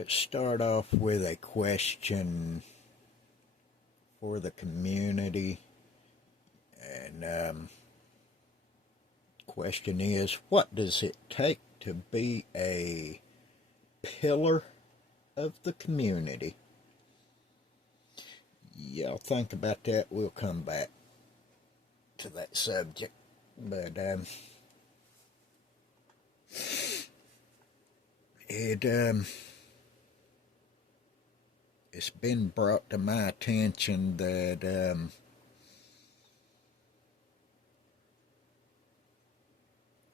Let's start off with a question for the community. And question is, what does it take to be a pillar of the community? Y'all think about that. We'll come back to that subject. But it's been brought to my attention that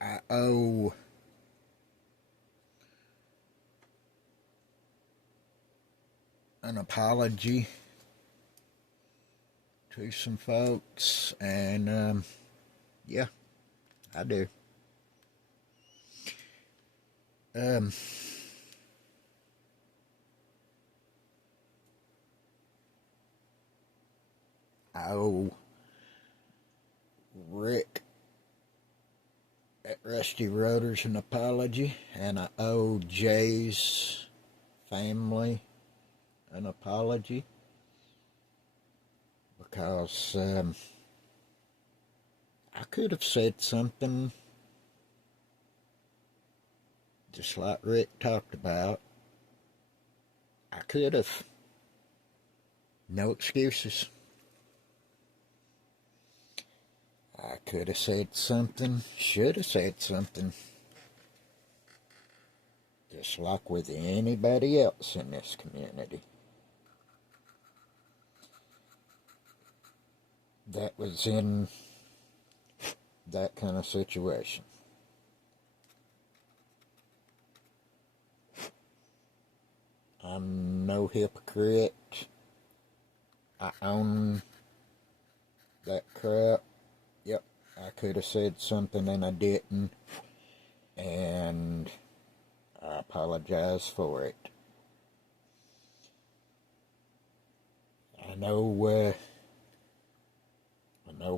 I owe an apology to some folks, and yeah, I do. I owe Rick at Rusty Rotors an apology, and I owe Jay's family an apology, because I could have said something just like Rick talked about. I could have. No excuses. I could have said something, should have said something, just like with anybody else in this community. That was in that kind of situation. I'm no hypocrite. I own that crap. Yep, I could have said something and I didn't, and I apologize for it. I know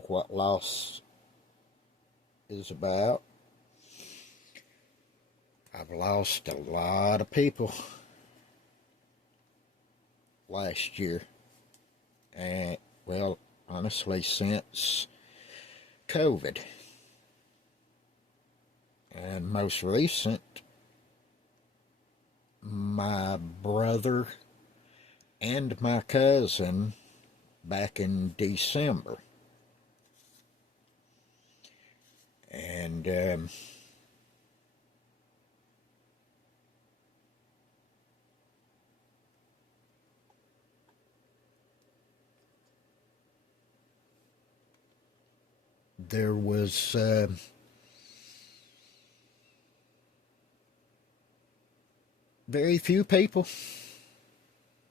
what loss is about. I've lost a lot of people last year, and well, honestly, since COVID, and most recent, my brother and my cousin back in December. And there was very few people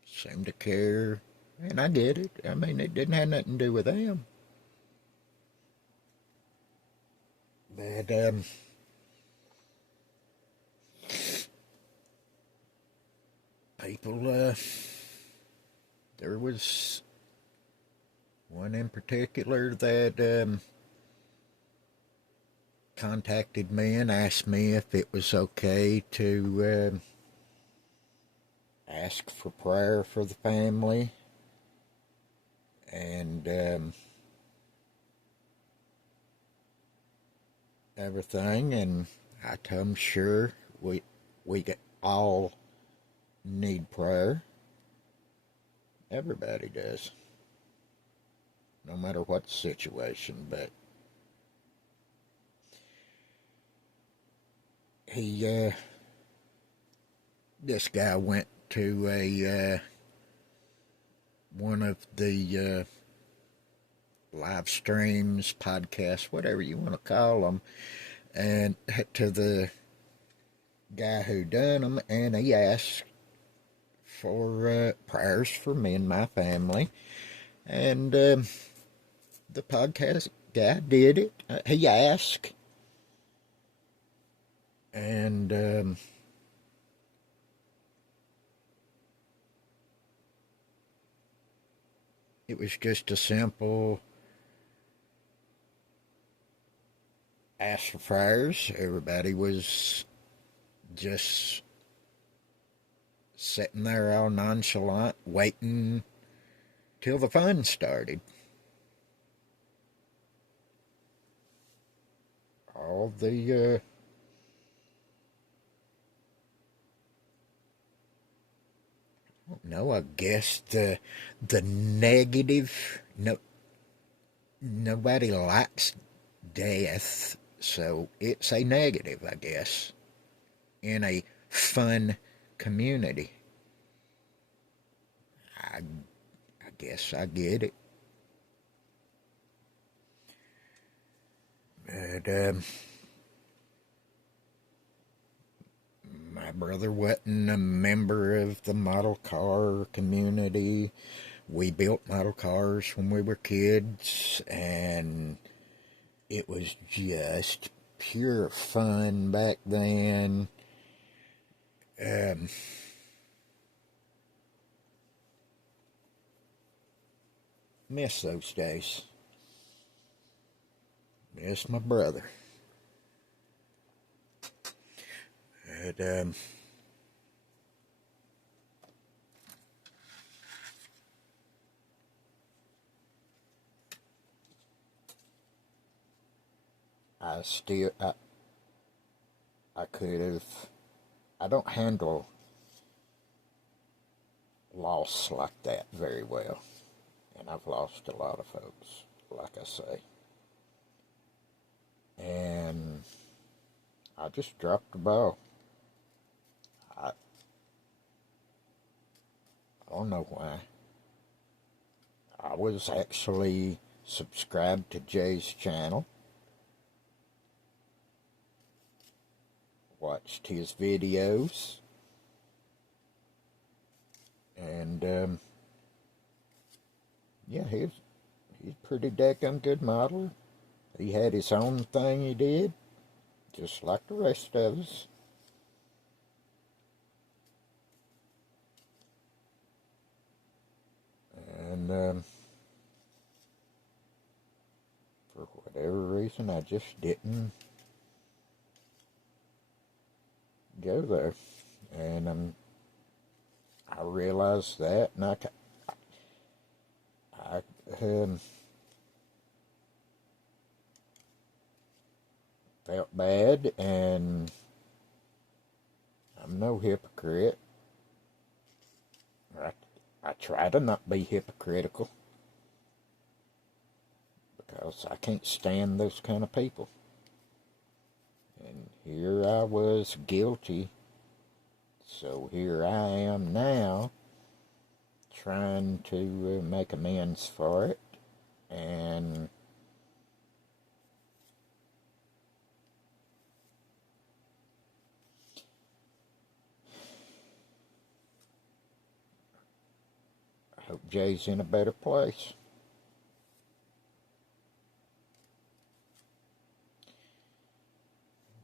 seemed to care, and I get it. I mean, it didn't have nothing to do with them. But people, there was one in particular that contacted me and asked me if it was okay to ask for prayer for the family, and everything, and I told him, sure, we all need prayer. Everybody does, no matter what the situation. But this guy went to a one of the live streams, podcasts, whatever you want to call them, and to the guy who done them, and he asked for prayers for me and my family, and the podcast guy did it. He asked, and it was just a simple ask for prayers. Everybody was just sitting there all nonchalant, waiting till the fun started. All the no, I guess the negative. No, nobody likes death, so it's a negative, I guess, in a fun community. I I guess I get it, but my brother wasn't a member of the model car community. We built model cars when we were kids, and it was just pure fun back then. Um, miss those days. Miss my brother. But, I still, I could have, I don't handle loss like that very well. And I've lost a lot of folks, like I say. And I just dropped the ball. I don't know why. I was actually subscribed to Jay's channel, watched his videos, and yeah, he's pretty daggum good model. He had his own thing he did, just like the rest of us. And for whatever reason, I just didn't go there. And I realized that, and I felt bad, and I'm no hypocrite. I try to not be hypocritical, because I can't stand those kind of people. And here I was guilty, so here I am now trying to make amends for it, and I hope Jay's in a better place.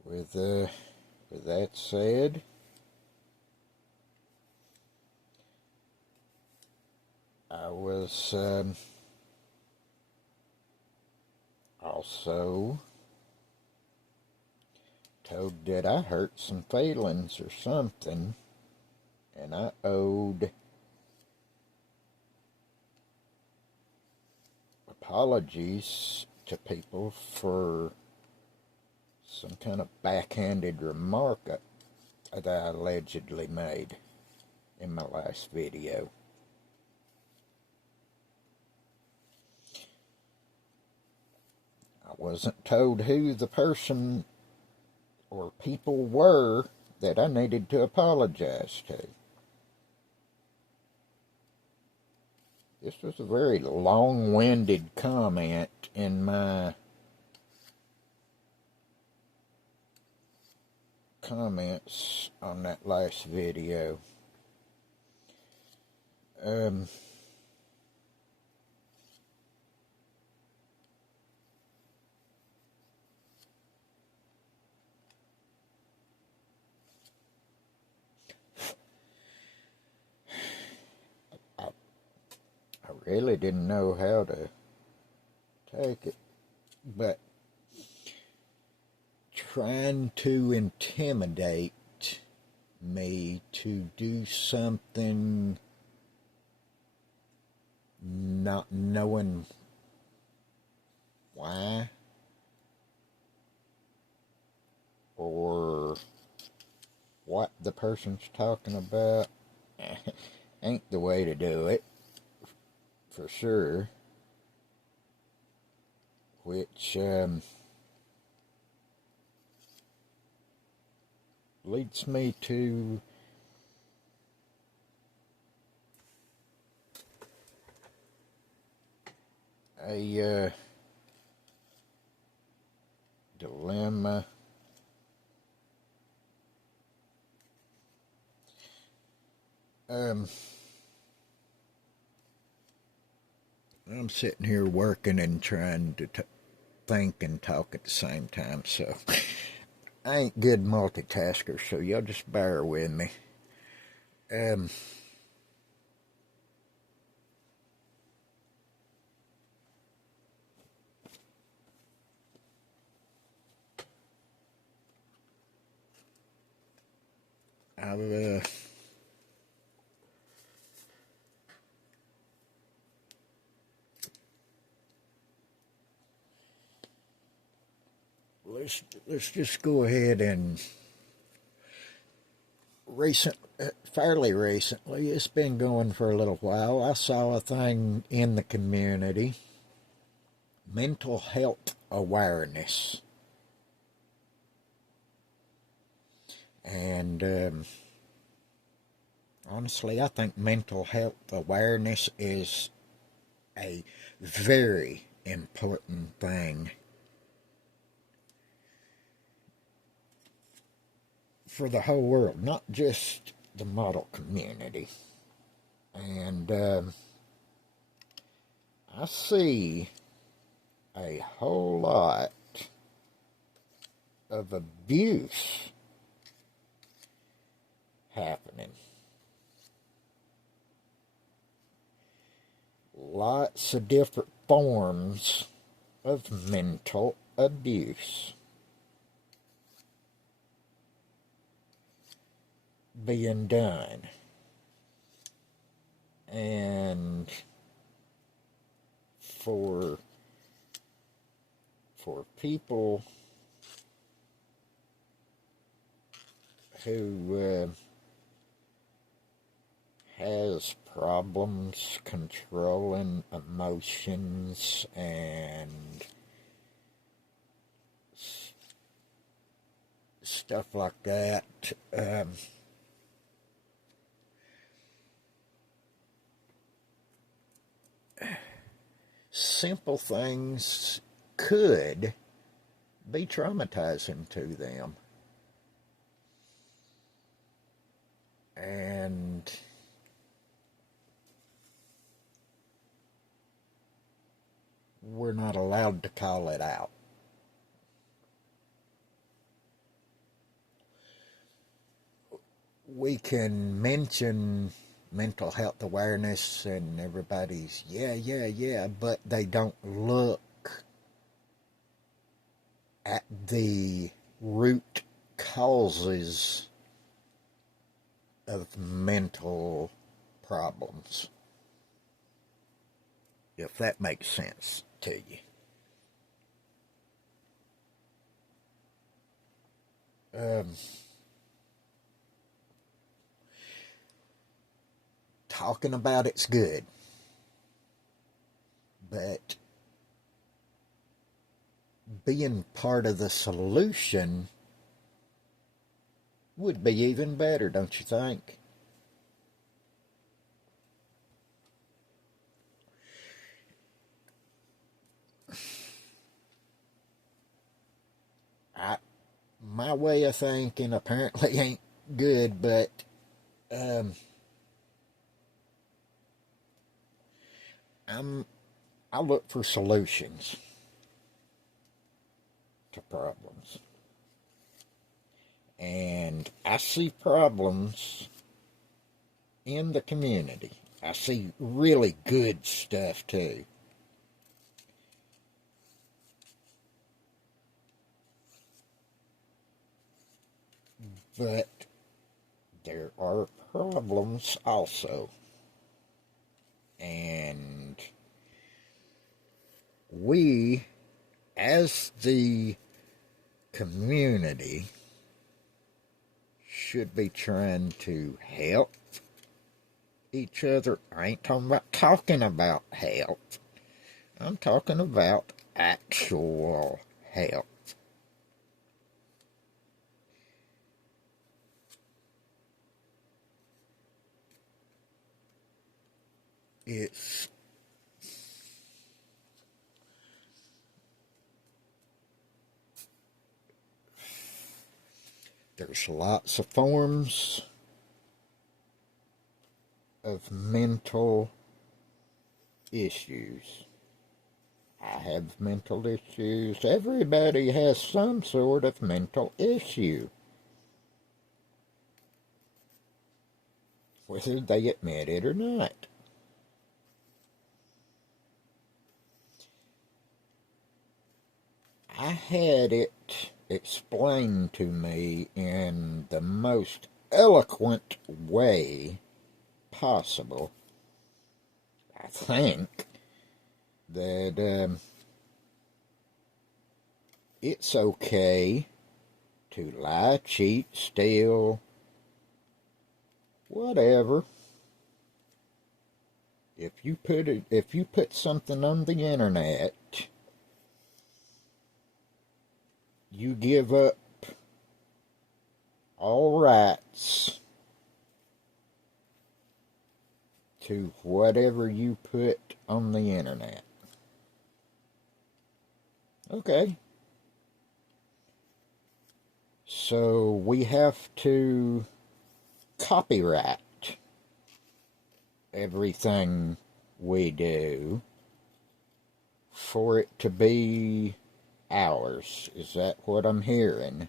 With that said, I was also told that I hurt some feelings or something, and I owed apologies to people for some kind of backhanded remark that I allegedly made in my last video. I wasn't told who the person or people were that I needed to apologize to. This was a very long-winded comment in my comments on that last video. I really didn't know how to take it, but trying to intimidate me to do something not knowing why or what the person's talking about ain't the way to do it, for sure. Which leads me to a dilemma. I'm sitting here working and trying to think and talk at the same time, so I ain't good multitasker, so y'all just bear with me. I've let's just go ahead and fairly recently, it's been going for a little while, I saw a thing in the community, mental health awareness. And honestly, I think mental health awareness is a very important thing for the whole world, not just the model community. And I see a whole lot of abuse happening. Lots of different forms of mental abuse being done. And for people who has problems controlling emotions and stuff like that, simple things could be traumatizing to them. And we're not allowed to call it out. We can mention mental health awareness and everybody's, yeah, but they don't look at the root causes of mental problems, if that makes sense to you. Talking about it's good, but being part of the solution would be even better, don't you think? My way of thinking apparently ain't good, but I look for solutions to problems. And I see problems in the community. I see really good stuff too. But are problems also. And we, as the community, should be trying to help each other. I ain't talking about help. I'm talking about actual help. There's lots of forms of mental issues. I have mental issues. Everybody has some sort of mental issue, whether they admit it or not. I had it explained to me in the most eloquent way possible. I think that it's okay to lie, cheat, steal, whatever. If you put something on the internet, you give up all rights to whatever you put on the internet. Okay. So we have to copyright everything we do for it to be ours. Is that what I'm hearing?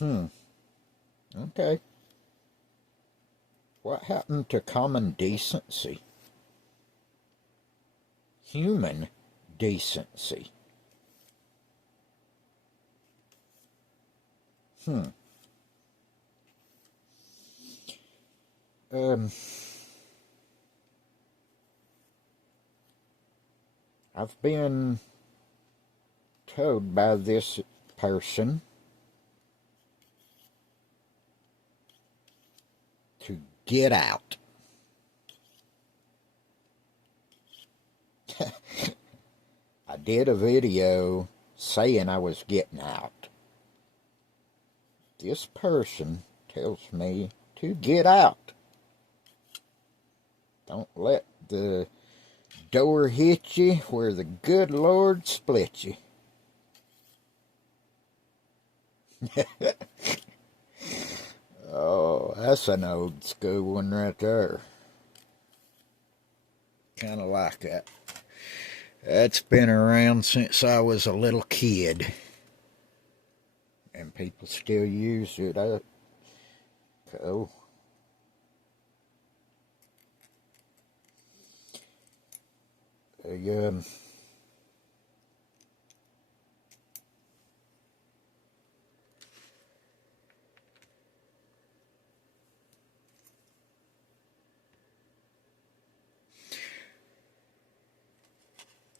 Okay. What happened to common decency? Human decency. I've been told by this person to get out. I did a video saying I was getting out. This person tells me to get out. Don't let the door hit you where the good Lord split you. Oh, that's an old school one right there. Kind of like that. That's been around since I was a little kid. And people still use it. Cool.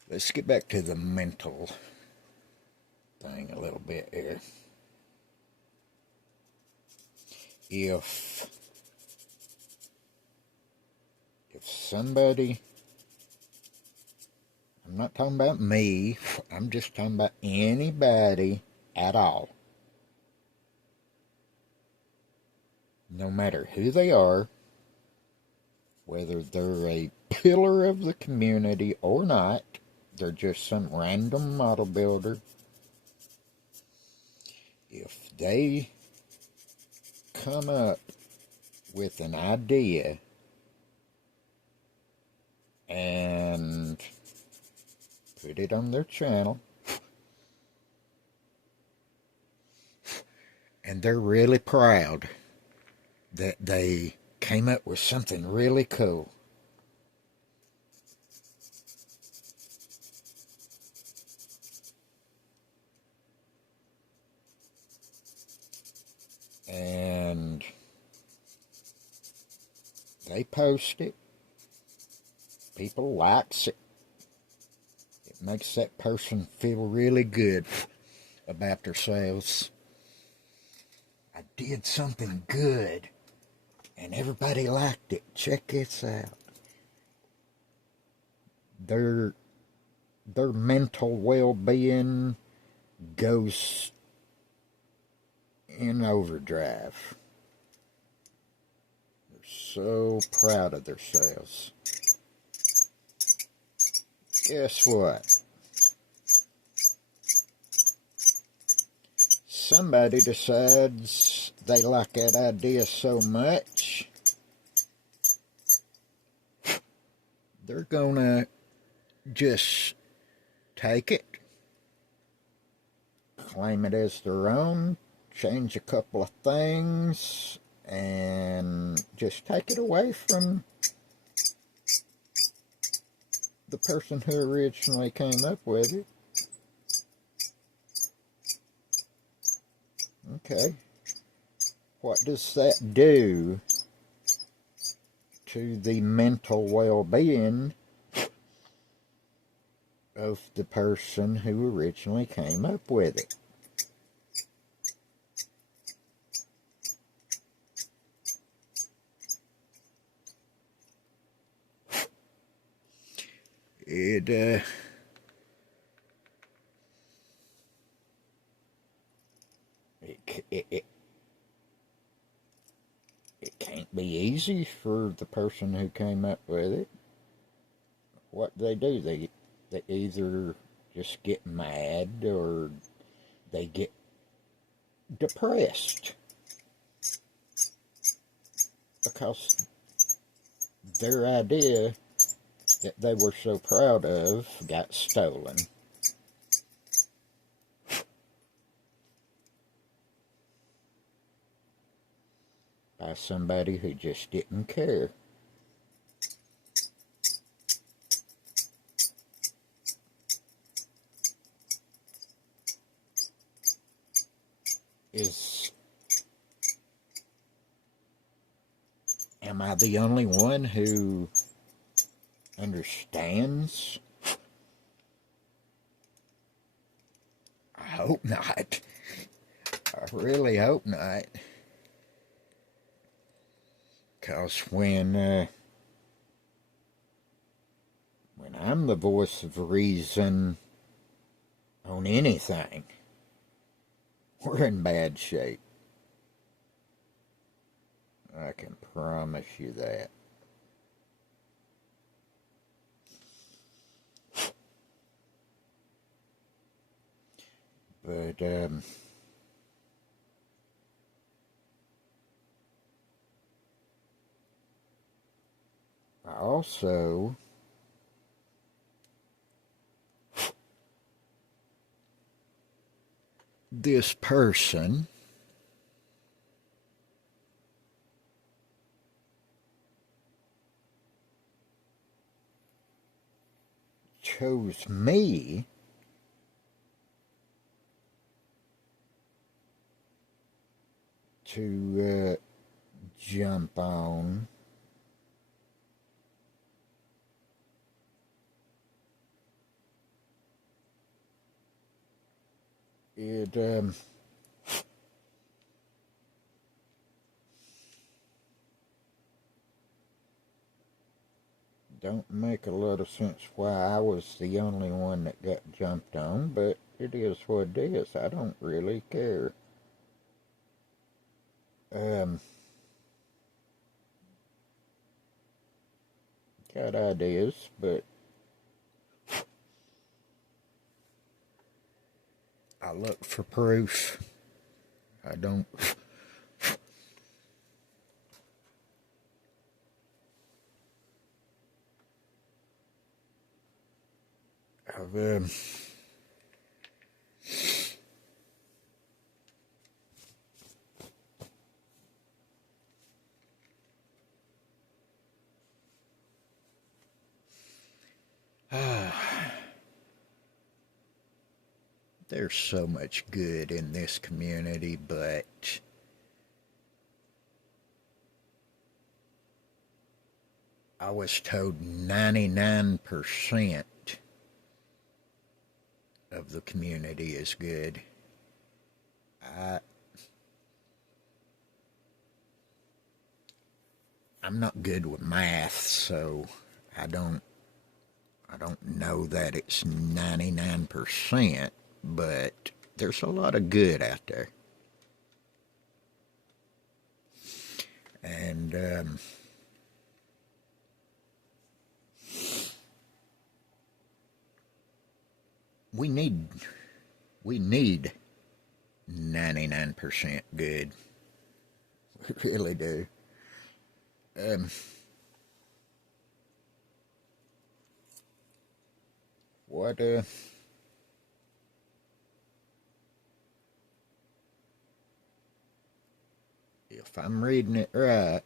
Let's get back to the mental thing a little bit here. If somebody, I'm not talking about me, I'm just talking about anybody at all, no matter who they are, whether they're a pillar of the community or not, they're just some random model builder. If they come up with an idea and put it on their channel, and they're really proud that they came up with something really cool, They post it. People likes it. It makes that person feel really good about themselves. I did something good, and everybody liked it. Check this out. Their mental well-being goes in overdrive. They're so proud of themselves. Guess what? Somebody decides they like that idea so much, they're gonna just take it, claim it as their own, change a couple of things, and just take it away from the person who originally came up with it. Okay, what does that do to the mental well-being of the person who originally came up with it? It can't be easy for the person who came up with it. What they do, they either just get mad or they get depressed because their idea that they were so proud of got stolen. By somebody who just didn't care. Am I the only one who understands? I hope not. I really hope not. Because when I'm the voice of reason on anything, we're in bad shape. I can promise you that. But, I also this person chose me to jump on it. Don't make a lot of sense why I was the only one that got jumped on, but it is what it is. I don't really care. Got ideas, but I look for proof. I don't. I've there's so much good in this community, but I was told 99% of the community is good. I, I'm not good with math, so I don't I don't know that it's 99%, but there's a lot of good out there. And we need we need 99% good. We really do. Um, what if I'm reading it right?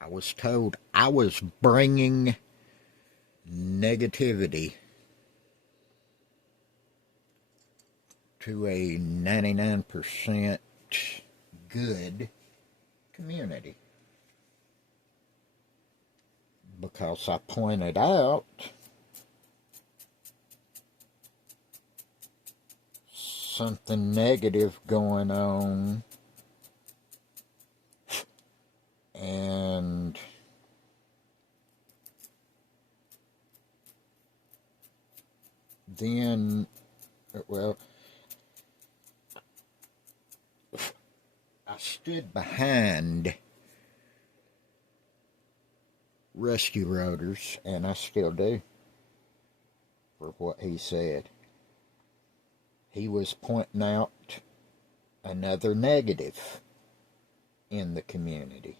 I was told I was bringing negativity to a 99% good community because I pointed out something negative going on, and then, well, I stood behind Rescue Rotors, and I still do, for what he said. He was pointing out another negative in the community.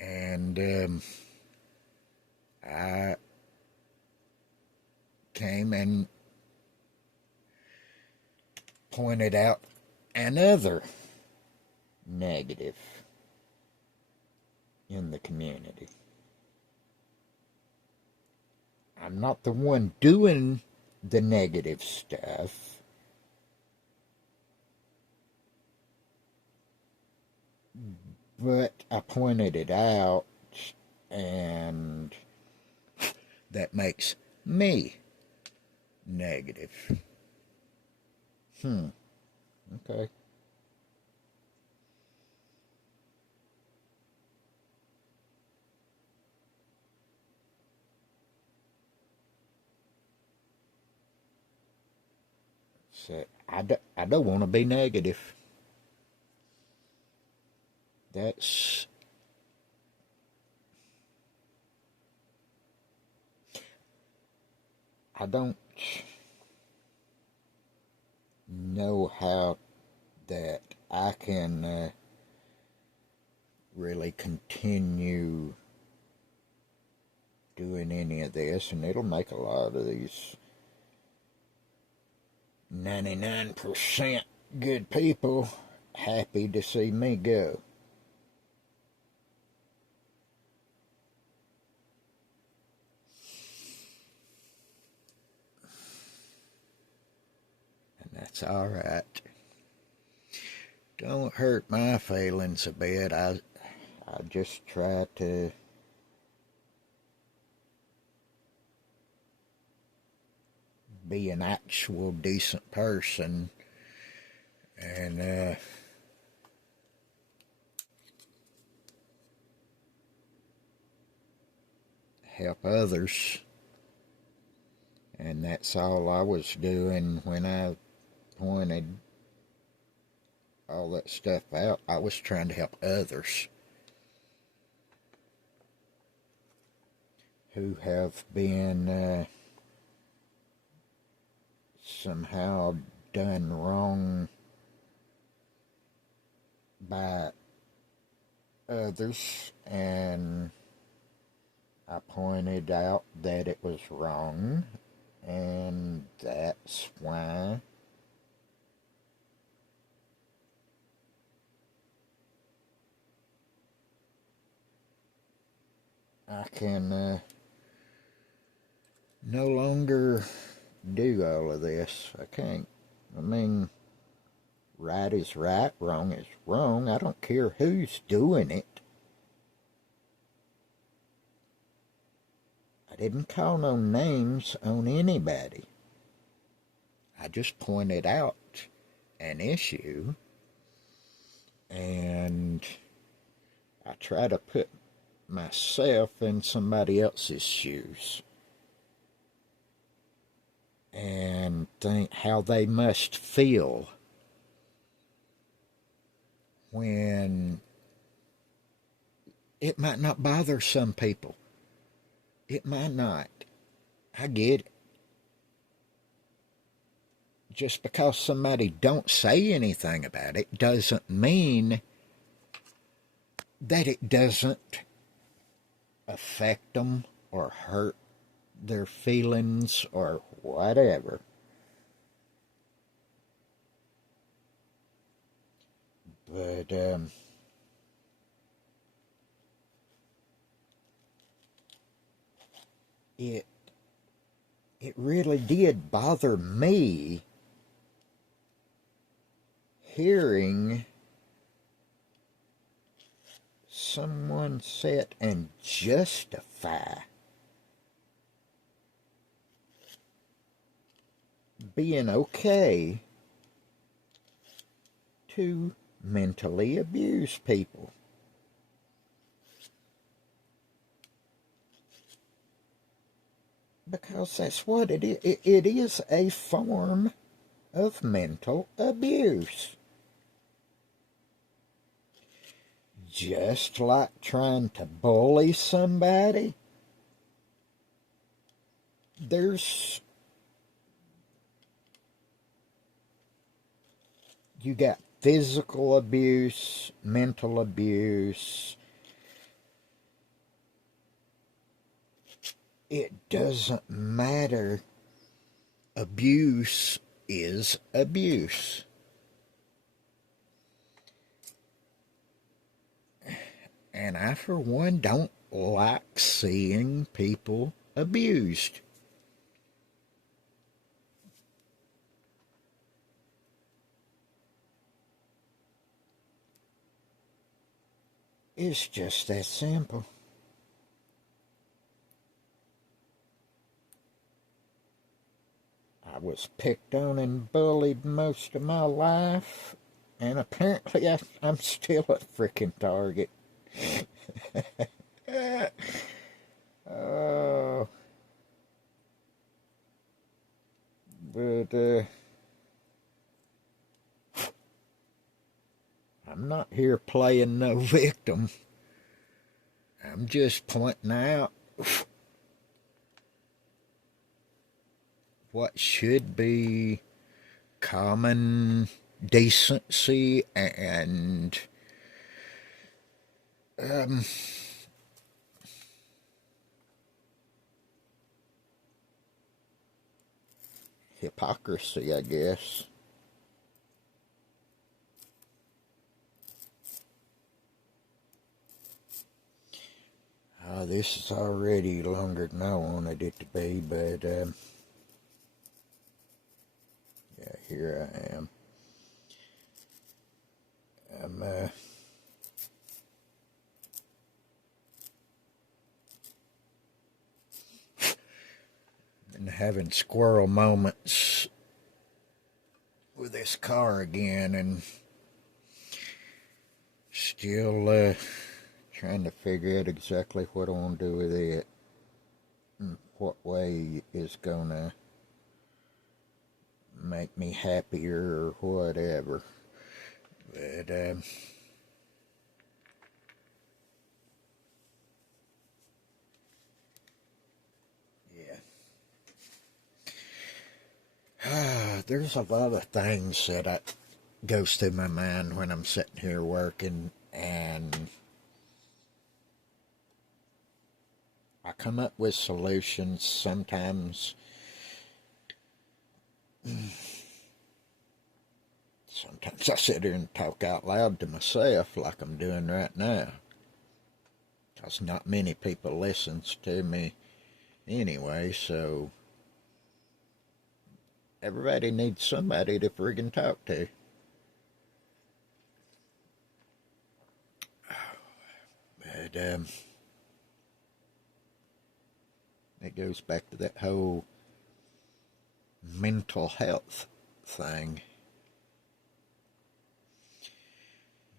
And I came and pointed out another negative in the community. I'm not the one doing the negative stuff, but I pointed it out, and that makes me negative. Okay. So I don't want to be negative. That's I don't know how that I can really continue doing any of this, and it'll make a lot of these 99% good people happy to see me go. And that's all right. Don't hurt my feelings a bit. I just try to be an actual decent person and help others. And that's all I was doing when I pointed all that stuff out. I was trying to help others who have been somehow done wrong by others, and I pointed out that it was wrong, and that's why I can no longer do all of this. I can't. I mean, right is right, wrong is wrong. I don't care who's doing it. I didn't call no names on anybody. I just pointed out an issue, and I try to put myself in somebody else's shoes and think how they must feel when it might not bother some people. It might not. I get it. Just because somebody don't say anything about it doesn't mean that it doesn't affect them or hurt their feelings or whatever. But it really did bother me hearing someone sit and justify being okay to mentally abuse people. Because that's what it is. It is a form of mental abuse. Just like trying to bully somebody, you got physical abuse, mental abuse. It doesn't matter. Abuse is abuse. And I, for one, don't like seeing people abused. It's just that simple. I was picked on and bullied most of my life, and apparently I'm still a freaking target. Oh, but I'm not here playing no victim. I'm just pointing out what should be common decency and hypocrisy, I guess. This is already longer than I wanted it to be, but yeah, here I am. I'm been having squirrel moments with this car again, and still trying to figure out exactly what I want to do with it and what way is gonna make me happier or whatever. But yeah, there's a lot of things that goes through my mind when I'm sitting here working, and I come up with solutions. Sometimes I sit here and talk out loud to myself like I'm doing right now, because not many people listens to me anyway, so Everybody needs somebody to friggin' talk to. But it goes back to that whole mental health thing.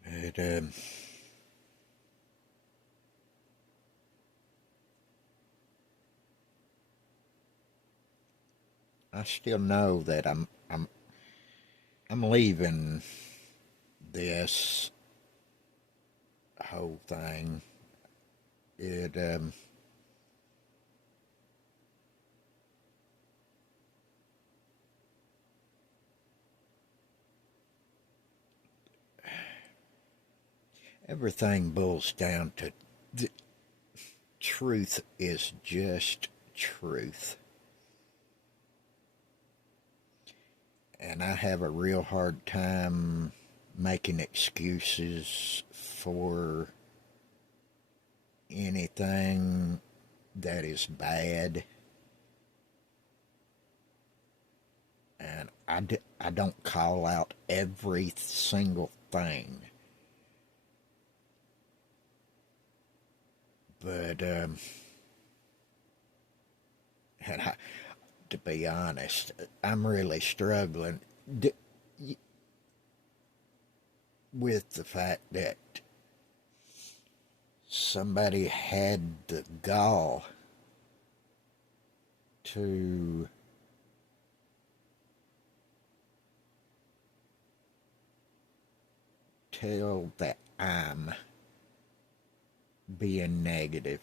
But I still know that I'm leaving this whole thing. It everything boils down to the truth is just truth. And I have a real hard time making excuses for anything that is bad. And I don't call out every single thing. But, and to be honest, I'm really struggling with the fact that somebody had the gall to tell that I'm being negative.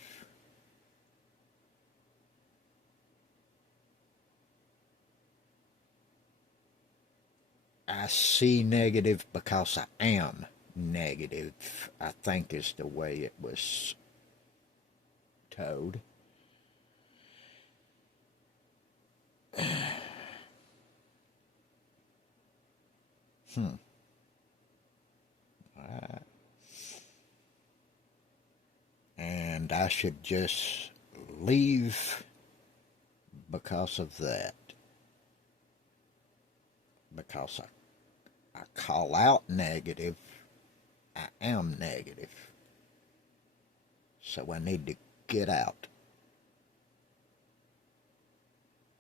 I see negative because I am negative, I think is the way it was told. And I should just leave because of that. Because I call out negative, I am negative. So I need to get out.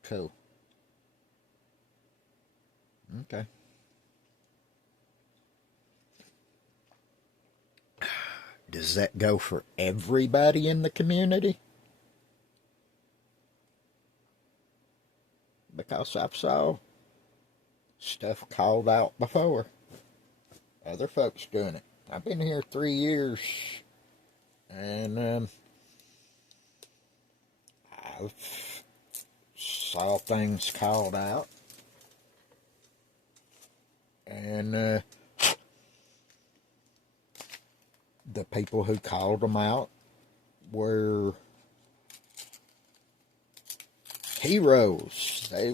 Cool. Okay. Does that go for everybody in the community? Because I've saw stuff called out before. Other folks doing it. I've been here 3 years, and I've saw things called out, and the people who called them out were heroes. They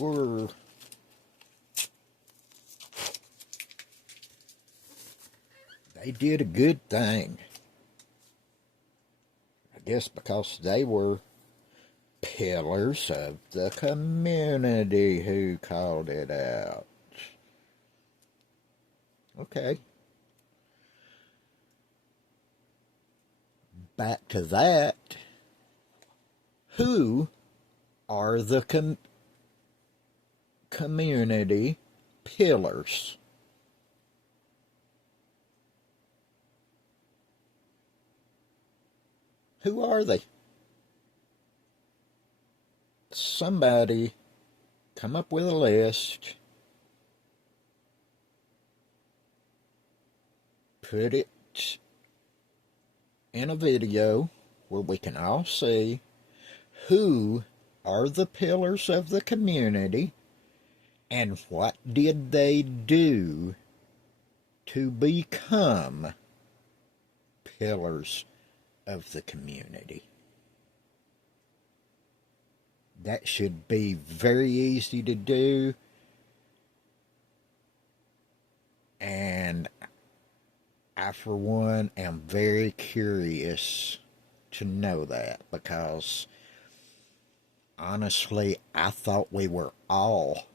did a good thing. I guess because they were pillars of the community who called it out. Okay. Back to that. Who are the community pillars? Who are they? Somebody come up with a list, put it in a video where we can all see who are the pillars of the community and what did they do to become pillars of the community. That should be very easy to do, and I, for one, am very curious to know that, because honestly, I thought we were all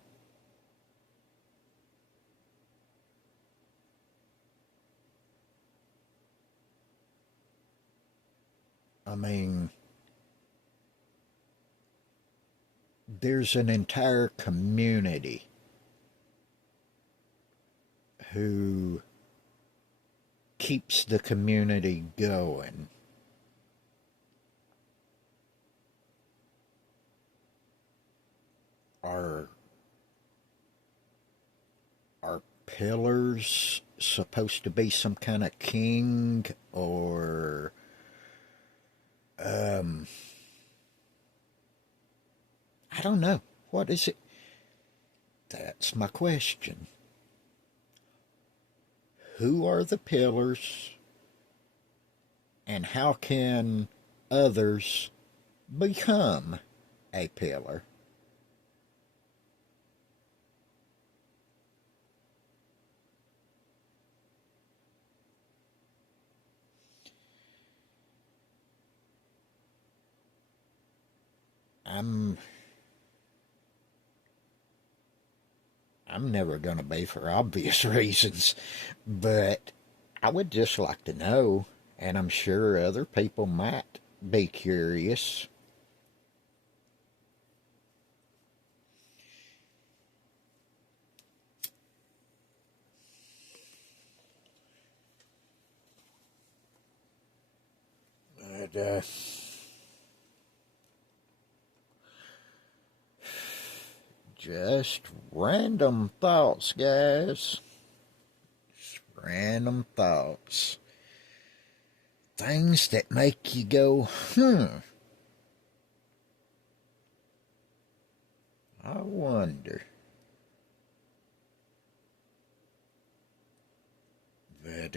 mean, there's an entire community who keeps the community going. Are pillars supposed to be some kind of king, or I don't know. What is it? That's my question. Who are the pillars, and how can others become a pillar? I'm I'm never going to be for obvious reasons, but I would just like to know, and I'm sure other people might be curious. But, just random thoughts, guys. Just random thoughts. Things that make you go, I wonder. But,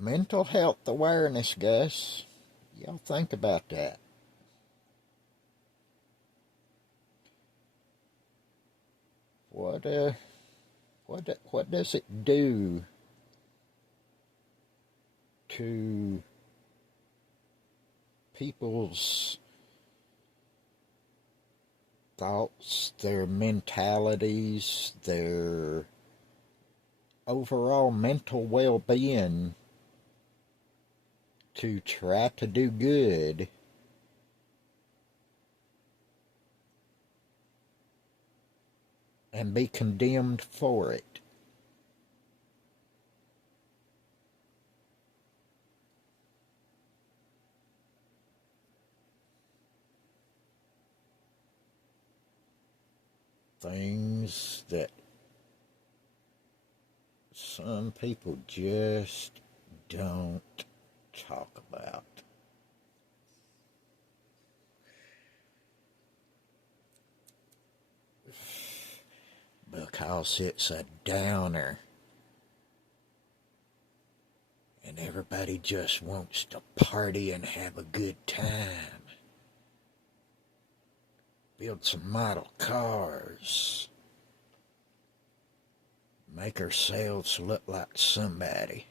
mental health awareness, Gus. Y'all think about that. What what does it do to people's thoughts, their mentalities, their overall mental well-being to try to do good and be condemned for it? Things that some people just don't talk about. Because it's a downer. And everybody just wants to party and have a good time. Build some model cars. Make ourselves look like somebody.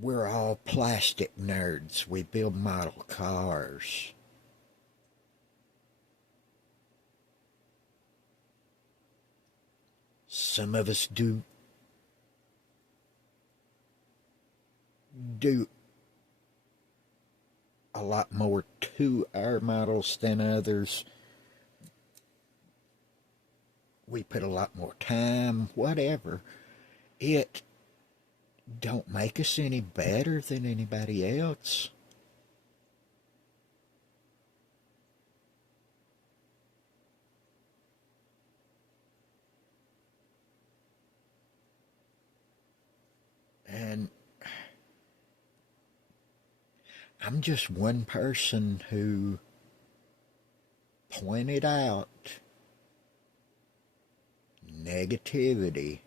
We're all plastic nerds. We build model cars. Some of us do a lot more to our models than others. We put a lot more time, whatever. It don't make us any better than anybody else. And I'm just one person who pointed out negativity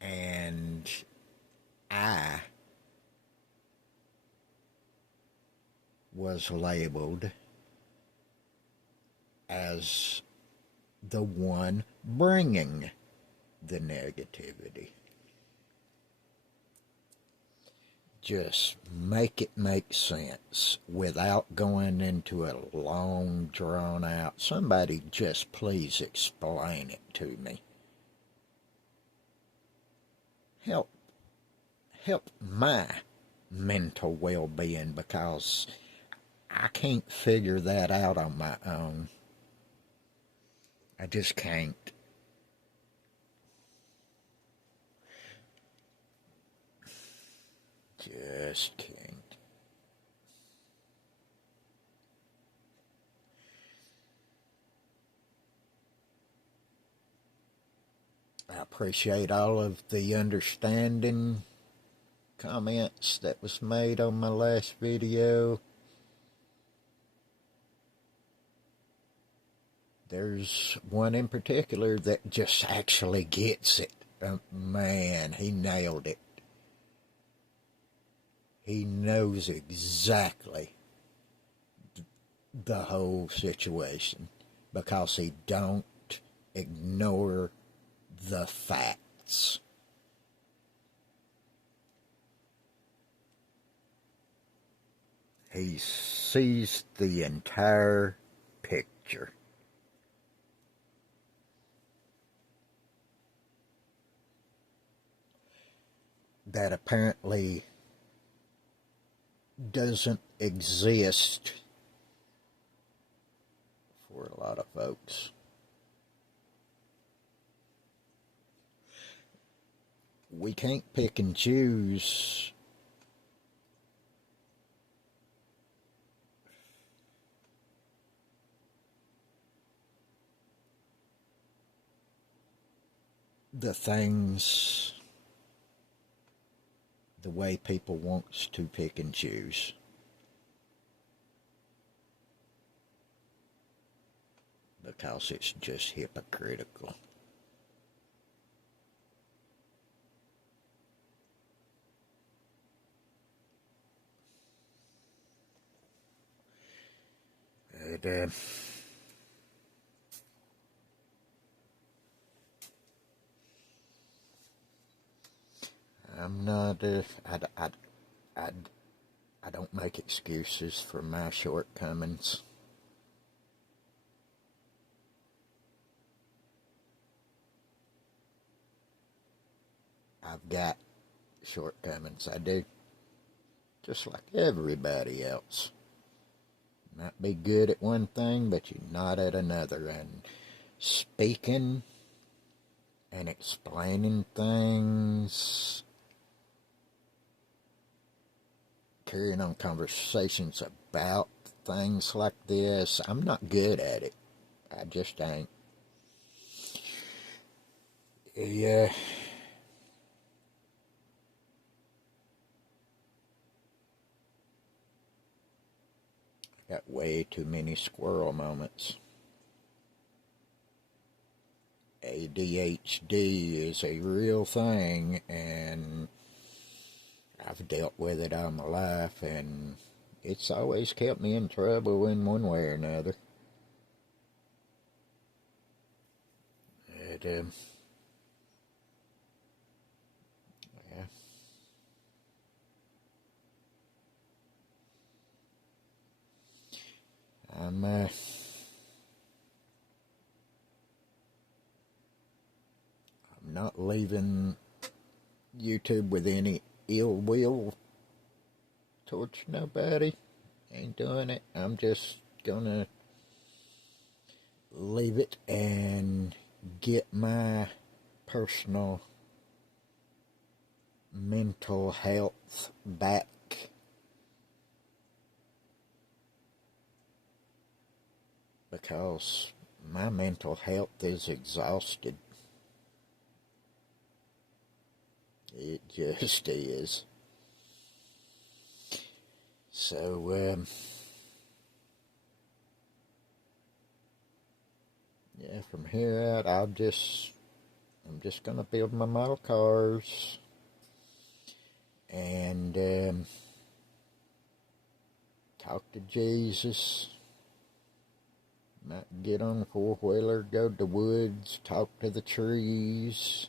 and I was labeled as the one bringing the negativity. just make it make sense without going into a long, drawn out. Somebody just please explain it to me. Help my mental well-being, because I can't figure that out on my own. I just can't. Just can't. I appreciate all of the understanding comments that was made on my last video. There's one in particular that just actually gets it. Man, he nailed it. He knows exactly the whole situation, because he don't ignore the facts. He sees the entire picture. That apparently doesn't exist for a lot of folks. We can't pick and choose the things the way people wants to pick and choose. Because it's just hypocritical. But, I'm not, I don't make excuses for my shortcomings. I've got shortcomings, I do. Just like everybody else. Might be good at one thing, but you're not at another. And speaking and explaining things, carrying on conversations about things like this, I'm not good at it. I just ain't. Yeah. Got way too many squirrel moments. ADHD is a real thing, and I've dealt with it all my life, and it's always kept me in trouble in one way or another. It, yeah. I'm not leaving YouTube with any ill will towards nobody. Ain't doing it. I'm just gonna leave it and get my personal mental health back. Because my mental health is exhausted. It just is. So, yeah, from here out, I'm just gonna build my model cars and talk to Jesus. Might get on a four-wheeler, go to the woods, talk to the trees.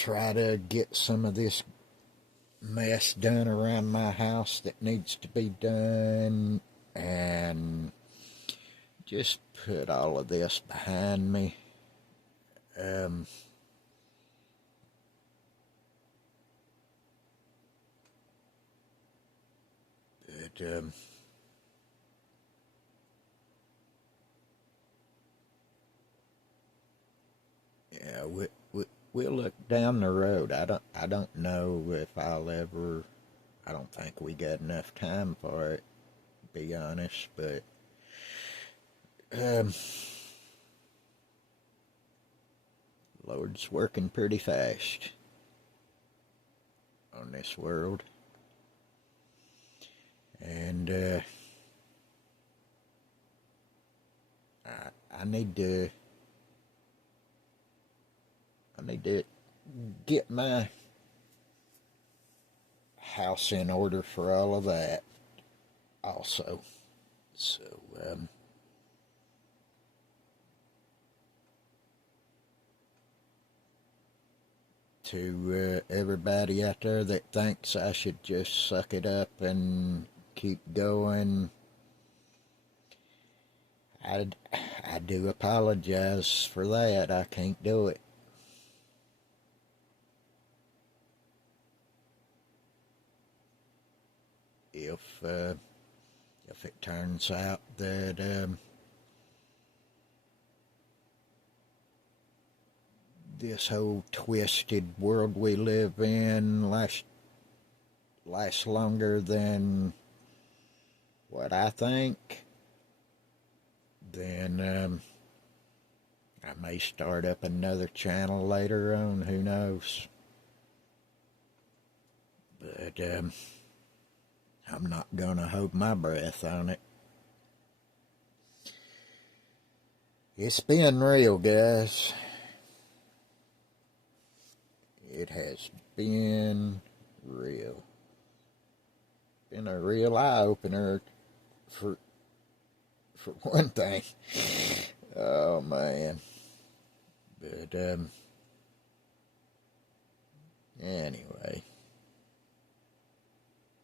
try to get some of this mess done around my house that needs to be done, and just put all of this behind me. But yeah, we'll look down the road. I don't know if I'll ever. I don't think we got enough time for it, to be honest. But Lord's working pretty fast on this world, and I need to. I need to get my house in order for all of that also. So, to everybody out there that thinks I should just suck it up and keep going, I do apologize for that. I can't do it. If it turns out that this whole twisted world we live in lasts longer than what I think, then I may start up another channel later on, who knows. But I'm not gonna hold my breath on it. It's been real, guys. It has been real. Been a real eye-opener for one thing. Oh, man. But, anyway.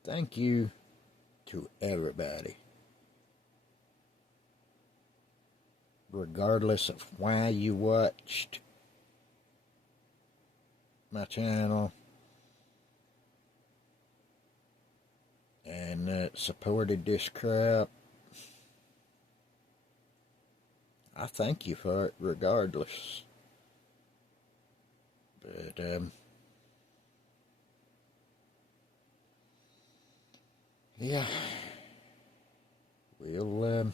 Thank you to everybody. Regardless of why you watched my channel and supported this crap, I thank you for it regardless. But yeah, we'll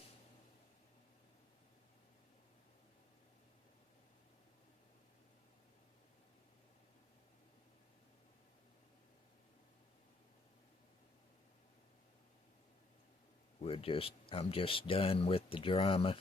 I'm just done with the drama.